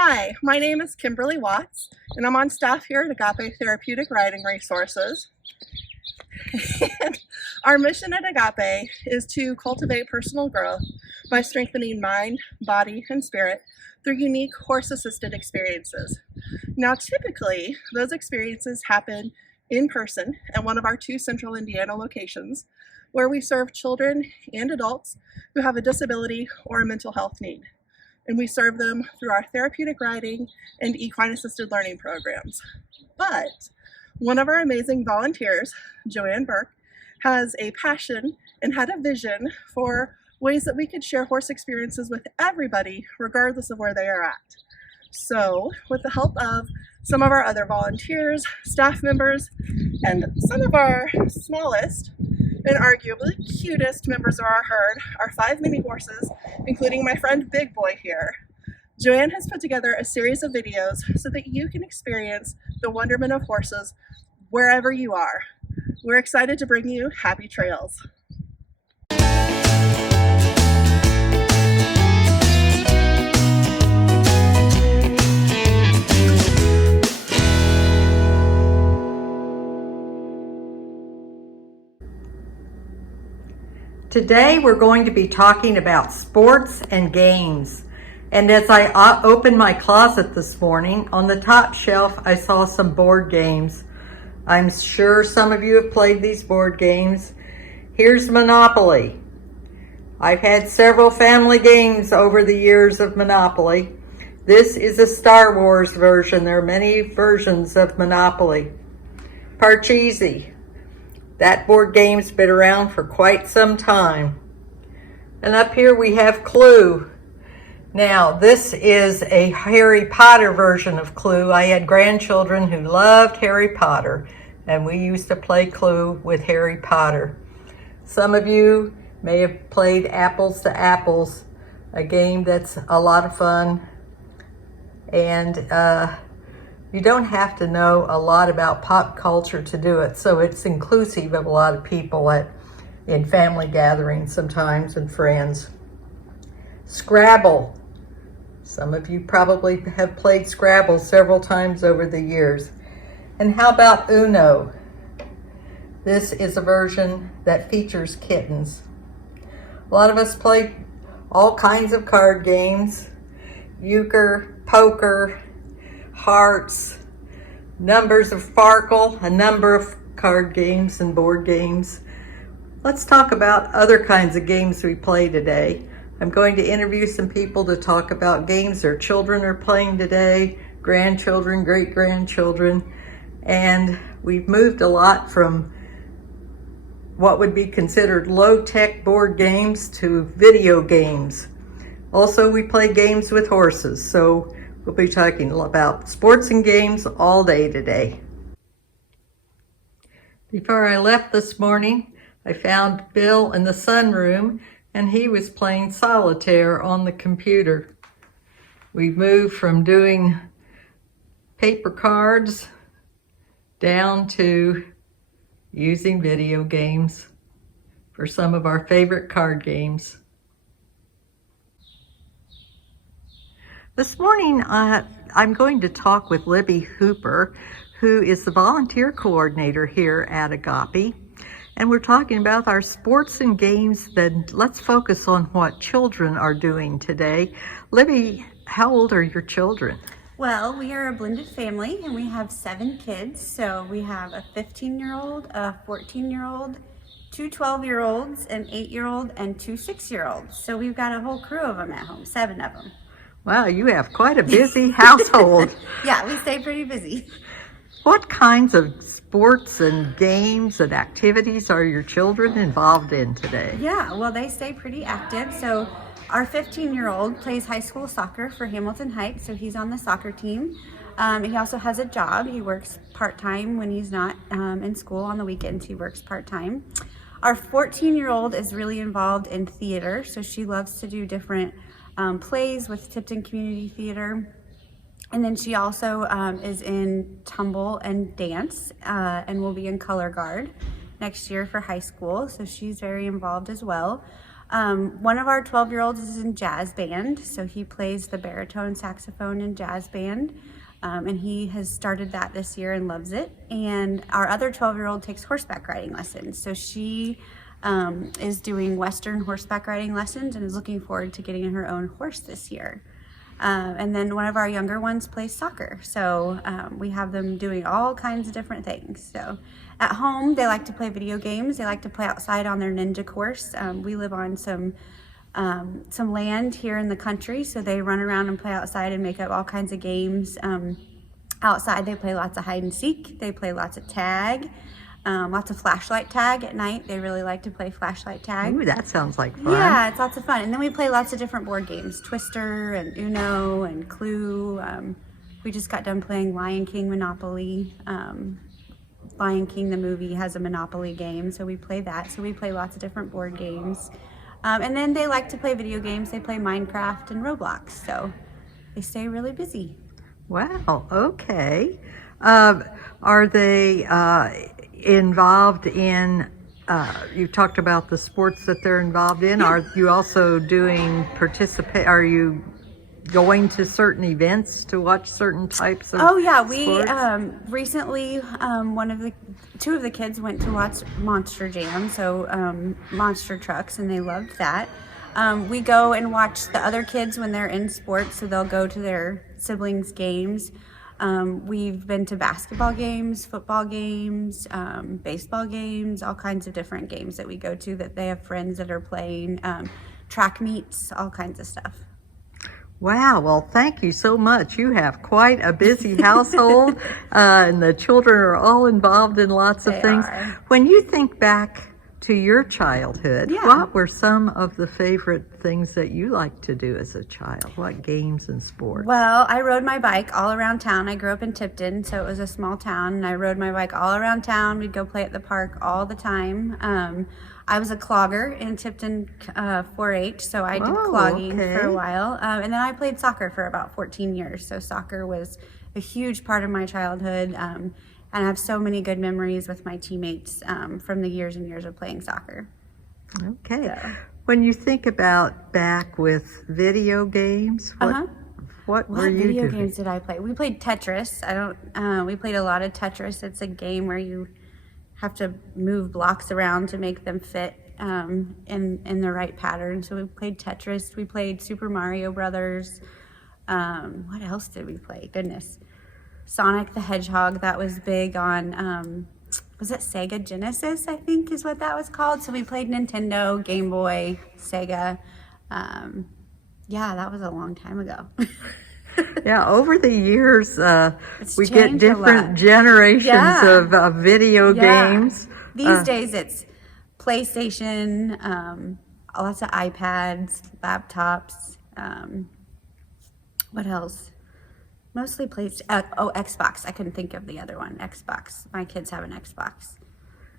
Hi, my name is Kimberly Watts, and I'm on staff here at Agape Therapeutic Riding Resources. And our mission at Agape is to cultivate personal growth by strengthening mind, body, and spirit through unique horse-assisted experiences. Now, typically, those experiences happen in person at one of our 2 central Indiana locations, where we serve children and adults who have a disability or a mental health need. And we serve them through our therapeutic riding and equine assisted learning programs. But one of our amazing volunteers, Joanne Burke, has a passion and had a vision for ways that we could share horse experiences with everybody, regardless of where they are at. So with the help of some of our other volunteers, staff members, and some of our smallest and arguably cutest members of our herd, our 5 mini horses, including my friend Big Boy here, Joanne has put together a series of videos so that you can experience the wonderment of horses wherever you are. We're excited to bring you happy trails. Today we're going to be talking about sports and games. And as I opened my closet this morning, on the top shelf I saw some board games. I'm sure some of you have played these board games. Here's Monopoly. I've had several family games over the years of Monopoly. This is a Star Wars version. There are many versions of Monopoly. Parcheesi. That board game's been around for quite some time. And up here we have Clue. Now, this is a Harry Potter version of Clue. I had grandchildren who loved Harry Potter, and we used to play Clue with Harry Potter. Some of you may have played Apples to Apples, a game that's a lot of fun. And you don't have to know a lot about pop culture to do it, so it's inclusive of a lot of people in family gatherings sometimes and friends. Scrabble. Some of you probably have played Scrabble several times over the years. And how about Uno? This is a version that features kittens. A lot of us play all kinds of card games, euchre, poker, hearts, numbers of Farkle, a number of card games and board games. Let's talk about other kinds of games we play today. I'm going to interview some people to talk about games their children are playing today, grandchildren, great-grandchildren, and we've moved a lot from what would be considered low-tech board games to video games. Also, we play games with horses, so we'll be talking about sports and games all day today. Before I left this morning, I found Bill in the sunroom, and he was playing solitaire on the computer. We've moved from doing paper cards down to using video games for some of our favorite card games. This morning, I'm going to talk with Libby Hooper, who is the volunteer coordinator here at Agape. And we're talking about our sports and games. Then let's focus on what children are doing today. Libby, how old are your children? Well, we are a blended family and we have 7 kids. So we have a 15-year-old, a 14-year-old, 2 12-year-olds, an 8-year-old, and 2 6-year-olds. So we've got a whole crew of them at home, 7 of them. Wow, you have quite a busy household. Yeah, we stay pretty busy. What kinds of sports and games and activities are your children involved in today? Yeah, well, they stay pretty active. So our 15-year-old plays high school soccer for Hamilton Heights, so he's on the soccer team. He also has a job. He works part-time when he's not in school. On the weekends, he works part-time. Our 14-year-old is really involved in theater, so she loves to do different plays with Tipton Community Theater. And then she also is in tumble and dance and will be in color guard next year for high school. So she's very involved as well. One of our 12-year-olds is in jazz band, so he plays the baritone saxophone in jazz band, and he has started that this year and loves it. And our other 12-year-old takes horseback riding lessons, so she is doing Western horseback riding lessons and is looking forward to getting her own horse this year. And then one of our younger ones plays soccer, so we have them doing all kinds of different things. So at home, they like to play video games. They like to play outside on their ninja course. We live on some land here in the country, so they run around and play outside and make up all kinds of games. Outside, they play lots of hide and seek. They play lots of tag, lots of flashlight tag at night. They really like to play flashlight tag. Ooh, that sounds like fun. Yeah, it's lots of fun. And then we play lots of different board games, Twister and Uno and Clue. We just got done playing Lion King Monopoly. Lion King, the movie, has a Monopoly game, so we play that. So we play lots of different board games. And then they like to play video games. They play Minecraft and Roblox, so they stay really busy. Wow, okay. Are they involved in, you talked about the sports that they're involved in. Yeah. Are you also are you going to certain events to watch certain types of sports? Recently two of the kids went to watch Monster Jam, so monster trucks, and they loved that. We go and watch the other kids when they're in sports, so they'll go to their siblings' games. We've been to basketball games, football games, baseball games, all kinds of different games that we go to that they have friends that are playing, track meets, all kinds of stuff. Wow, well, thank you so much. You have quite a busy household, and the children are all involved in lots of things. When you think back to your childhood, what were some of the favorite things that you liked to do as a child? What games and sports? Well, I rode my bike all around town. I grew up in Tipton, so it was a small town, and I rode my bike all around town. We'd go play at the park all the time. I was a clogger in Tipton 4-H, so I did clogging for a while. And then I played soccer for about 14 years, so soccer was a huge part of my childhood. And I have so many good memories with my teammates from the years and years of playing soccer. Okay. So. When you think about back with video games, what were you doing? What video games did I play? We played Tetris. We played a lot of Tetris. It's a game where you have to move blocks around to make them fit in the right pattern. So we played Tetris. We played Super Mario Brothers. What else did we play? Goodness. Sonic the Hedgehog, that was big on, was it Sega Genesis, I think is what that was called. So we played Nintendo, Game Boy, Sega. Yeah, that was a long time ago. Yeah, over the years, we get different generations of video games. These days it's PlayStation, lots of iPads, laptops. What else? Mostly Xbox. I couldn't think of the other one. Xbox. My kids have an Xbox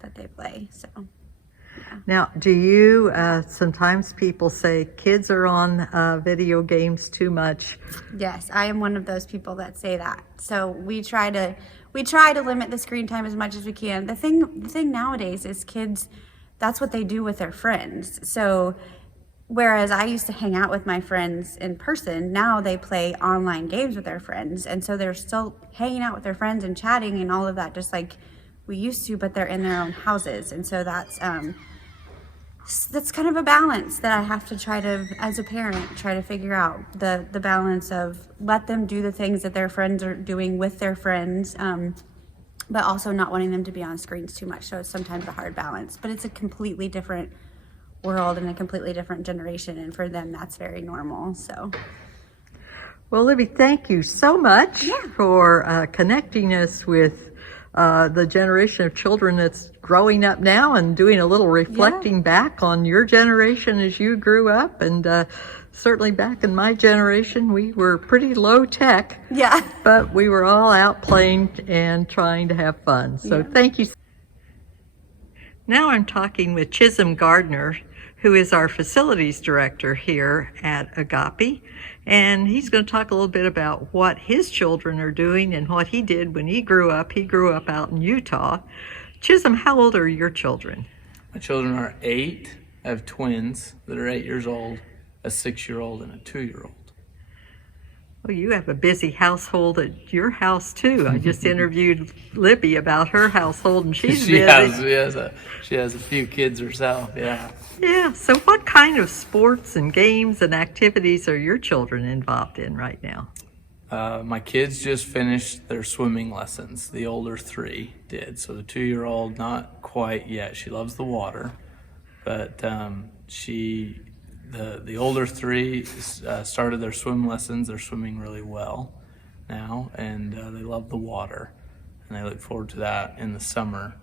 that they play, so. Yeah. Now, do you, sometimes people say kids are on video games too much? Yes, I am one of those people that say that. So we try to limit the screen time as much as we can. The thing nowadays is kids, that's what they do with their friends. So whereas I used to hang out with my friends in person, now they play online games with their friends. And so they're still hanging out with their friends and chatting and all of that just like we used to, but they're in their own houses. And so that's kind of a balance that I have to try to, as a parent, try to figure out the balance of let them do the things that their friends are doing with their friends, but also not wanting them to be on screens too much. So it's sometimes a hard balance, but it's a completely different world and a completely different generation. And for them, that's very normal. So. Well, Libby, thank you so much for connecting us with the generation of children that's growing up now and doing a little reflecting back on your generation as you grew up. And certainly back in my generation, we were pretty low tech. Yeah. But we were all out playing and trying to have fun. So thank you. Now I'm talking with Chisholm Gardner, who is our facilities director here at Agape. And he's going to talk a little bit about what his children are doing and what he did when he grew up. He grew up out in Utah. Chisholm, how old are your children? My children are 8, I have twins that are 8 years old, a 6-year-old, and a 2-year-old. Well, you have a busy household at your house too. I just interviewed Libby about her household, and she's busy. She has a few kids herself. Yeah. Yeah. So, what kind of sports and games and activities are your children involved in right now? My kids just finished their swimming lessons. The older 3 did. So the 2-year-old, not quite yet. She loves the water, but the older 3 started their swim lessons. They're swimming really well now, and they love the water, and they look forward to that in the summer.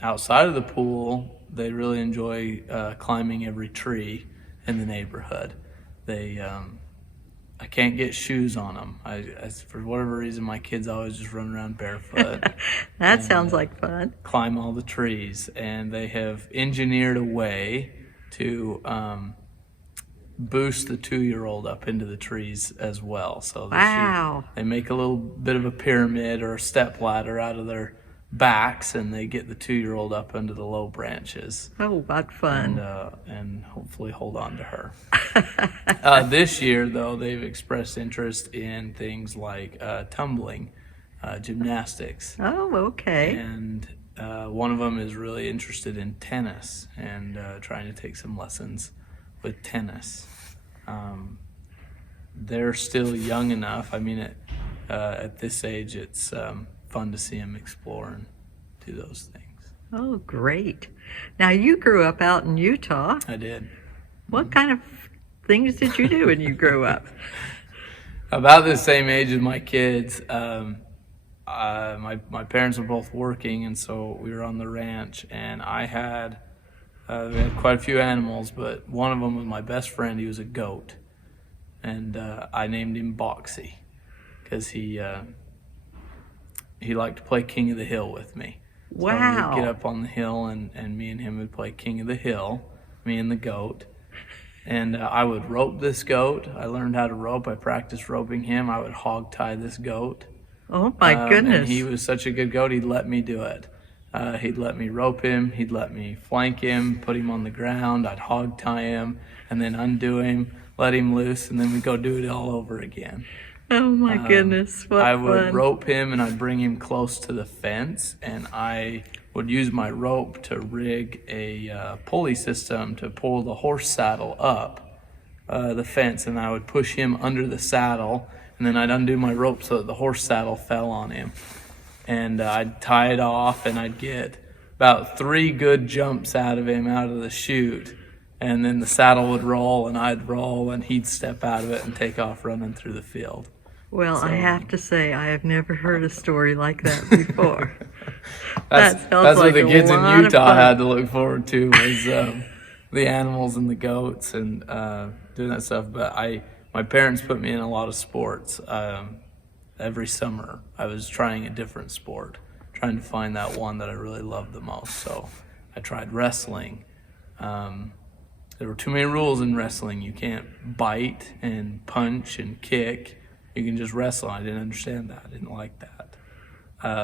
Outside of the pool, they really enjoy climbing every tree in the neighborhood. I can't get shoes on them. For whatever reason, my kids always just run around barefoot. That sounds like fun. Climb all the trees, and they have engineered a way to boost the 2-year-old up into the trees as well. So they make a little bit of a pyramid or a step ladder out of their backs, and they get the 2-year-old up into the low branches. Oh, what fun. And hopefully hold on to her. This year, though, they've expressed interest in things like tumbling, gymnastics. Oh, okay. And one of them is really interested in tennis and trying to take some lessons with tennis. They're still young enough. I mean, at this age, it's fun to see them explore and do those things. Oh, great. Now, you grew up out in Utah. I did. What kind of things did you do when you grew up? About the same age as my kids. My parents were both working, and so we were on the ranch, and we had quite a few animals, but one of them was my best friend. He was a goat, and I named him Boxy because he liked to play King of the Hill with me. Wow. So we'd get up on the hill, and me and him would play King of the Hill, me and the goat. And I would rope this goat. I learned how to rope. I practiced roping him. I would hog tie this goat. Oh, my goodness. And he was such a good goat, he'd let me do it. He'd let me rope him. He'd let me flank him, put him on the ground. I'd hog tie him and then undo him, let him loose, and then we'd go do it all over again. Oh, my goodness. What I would fun. rope him, and I'd bring him close to the fence, and I would use my rope to rig a pulley system to pull the horse saddle up the fence, and I would push him under the saddle, and then I'd undo my rope so that the horse saddle fell on him. And I'd tie it off, and I'd get about 3 good jumps out of him out of the chute, and then the saddle would roll, and I'd roll, and he'd step out of it and take off running through the field. Well, I have to say, I have never heard a story like that before. That's what the kids in Utah had to look forward to was the animals and the goats and doing that stuff. But my parents put me in a lot of sports. Every summer, I was trying a different sport, trying to find that one that I really loved the most. So I tried wrestling. There were too many rules in wrestling. You can't bite and punch and kick. You can just wrestle. I didn't understand that. I didn't like that.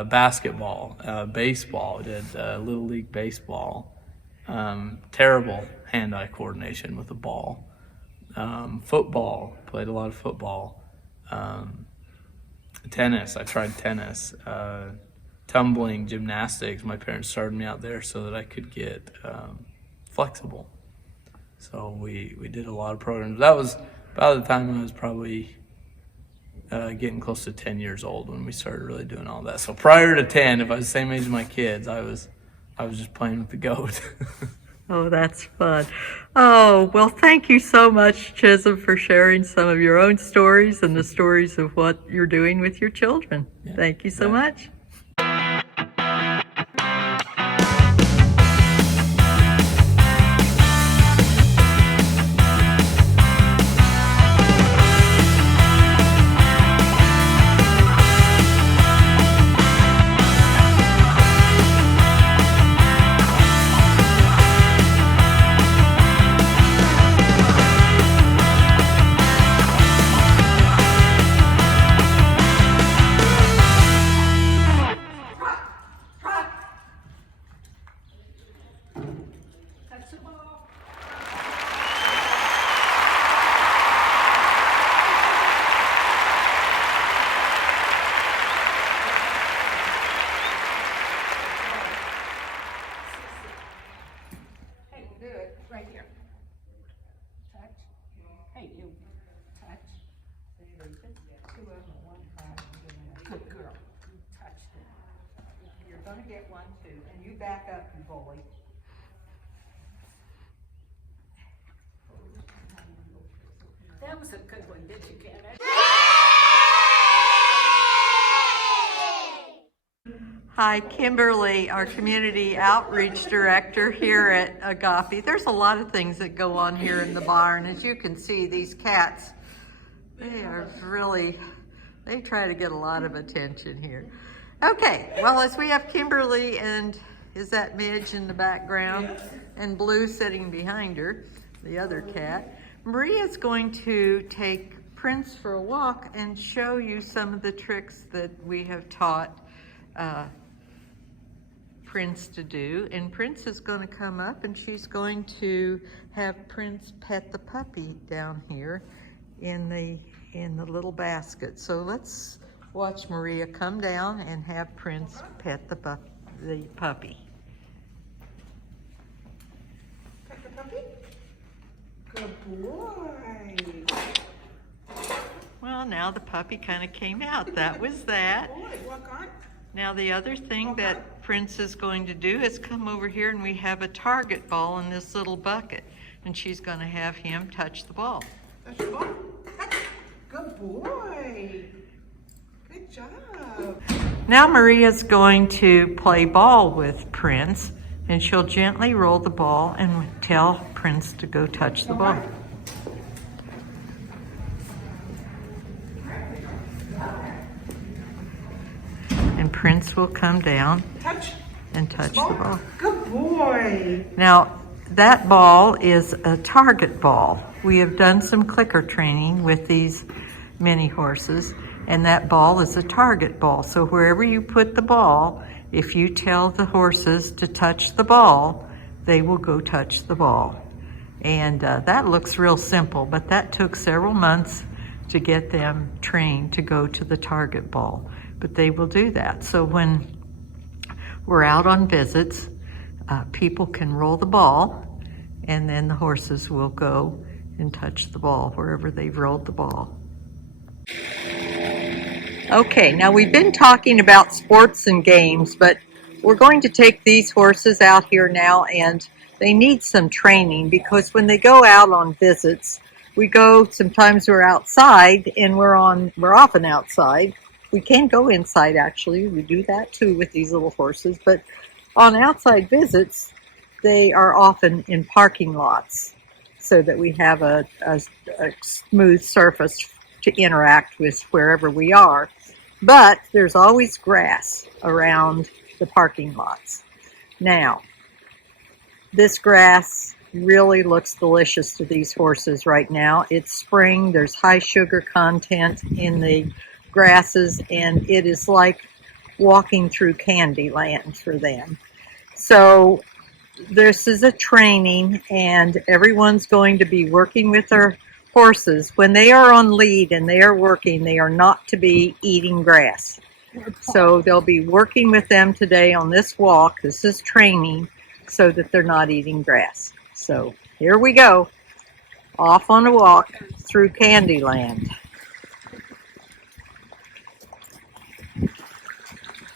Basketball, baseball. I did Little League baseball. Terrible hand-eye coordination with the ball. Football. Played a lot of football. Tennis. I tried tennis. Tumbling, gymnastics. My parents started me out there so that I could get flexible. So we did a lot of programs. That was about the time I was probably getting close to 10 years old when we started really doing all that. So prior to 10, if I was the same age as my kids, I was just playing with the goat. Oh, that's fun. Oh, well, thank you so much, Chisholm, for sharing some of your own stories and the stories of what you're doing with your children. Yeah, thank you so much. get one too, and you back up, you bully. That was a good one, did you get it? Hi, Kimberly, our community outreach director here at Agape. There's a lot of things that go on here in the barn. As you can see, these cats, they try to get a lot of attention here. Okay, well, as we have Kimberly and is that Midge in the background and Blue sitting behind her, the other cat, Maria's going to take Prince for a walk and show you some of the tricks that we have taught Prince to do. And Prince is going to come up and she's going to have Prince pet the puppy down here in the little basket. So let's watch Maria come down and have Prince pet the puppy. Pet the puppy? Good boy. Well, now the puppy kind of came out. That was that. Good boy. Walk on. Now the other thing that Prince is going to do is come over here, and we have a target ball in this little bucket, and she's going to have him touch the ball. Touch the ball. Good boy. Good job. Now Maria's going to play ball with Prince, and she'll gently roll the ball and tell Prince to go touch the ball. And Prince will come down and touch the ball. Good boy. Now, that ball is a target ball. We have done some clicker training with these mini horses, and that ball is a target ball. So wherever you put the ball, if you tell the horses to touch the ball, they will go touch the ball. And that looks real simple, but that took several months to get them trained to go to the target ball. But they will do that. So when we're out on visits, people can roll the ball, and then the horses will go and touch the ball wherever they've rolled the ball. Okay, now we've been talking about sports and games, but we're going to take these horses out here now, and they need some training because when they go out on visits, sometimes we're outside, and we're often outside. We can go inside, actually. We do that too with these little horses, but on outside visits, they are often in parking lots so that we have a smooth surface to interact with wherever we are. But there's always grass around the parking lots. Now, this grass really looks delicious to these horses right now. It's spring, there's high sugar content in the grasses, and it is like walking through candy land for them. So this is a training, and everyone's going to be working with their horses. When they are on lead and they are working, they are not to be eating grass. So they'll be working with them today on this walk. This is training so that they're not eating grass. So here we go, off on a walk through Candyland.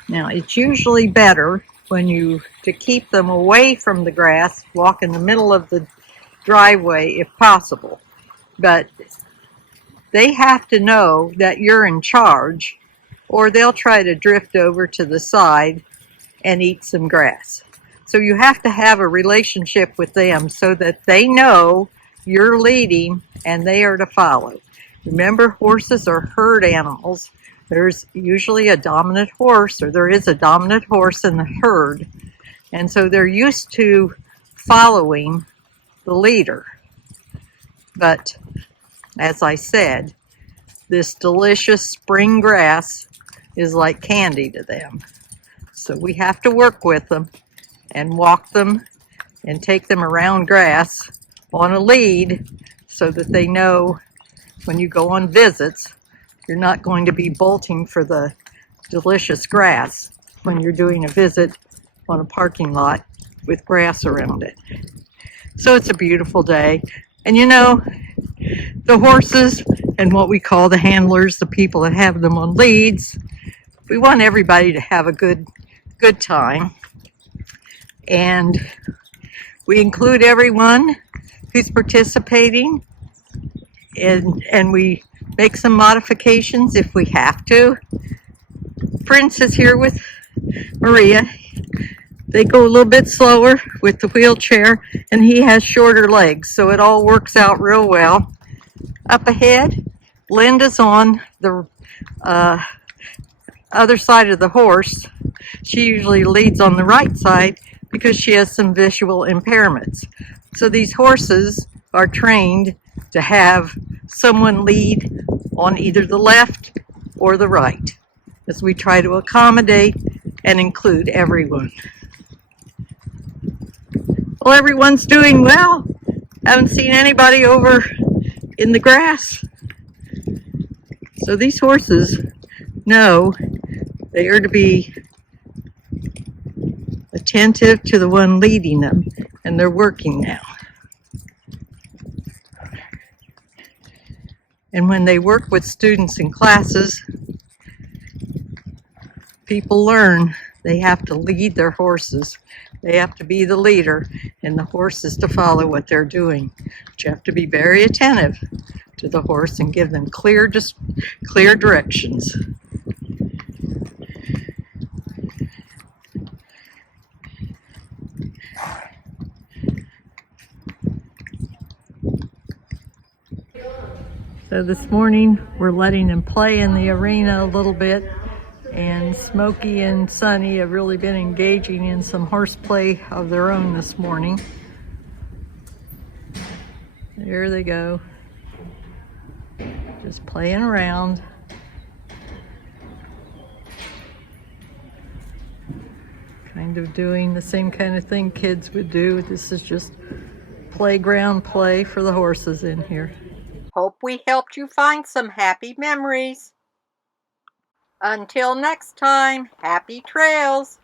Now, it's usually better to keep them away from the grass, walk in the middle of the driveway if possible. But they have to know that you're in charge, or they'll try to drift over to the side and eat some grass. So you have to have a relationship with them so that they know you're leading and they are to follow. Remember, horses are herd animals. There's usually a dominant horse, or there is a dominant horse in the herd. And so they're used to following the leader. But as I said, this delicious spring grass is like candy to them. So we have to work with them and walk them and take them around grass on a lead so that they know when you go on visits, you're not going to be bolting for the delicious grass when you're doing a visit on a parking lot with grass around it. So it's a beautiful day. And you know, the horses and what we call the handlers, the people that have them on leads, we want everybody to have a good good time. And we include everyone who's participating, and we make some modifications if we have to. Prince is here with Maria. They go a little bit slower with the wheelchair, and he has shorter legs, so it all works out real well. Up ahead, Linda's on the other side of the horse. She usually leads on the right side because she has some visual impairments. So these horses are trained to have someone lead on either the left or the right, as we try to accommodate and include everyone. Well, everyone's doing well. Haven't seen anybody over in the grass. So these horses know they are to be attentive to the one leading them, and they're working now. And when they work with students in classes, people learn they have to lead their horses. They have to be the leader, and the horse is to follow what they're doing. But you have to be very attentive to the horse and give them clear directions. So this morning we're letting them play in the arena a little bit, and Smokey and Sunny have really been engaging in some horseplay of their own this morning. There they go, just playing around. Kind of doing the same kind of thing kids would do. This is just playground play for the horses in here. Hope we helped you find some happy memories. Until next time, happy trails!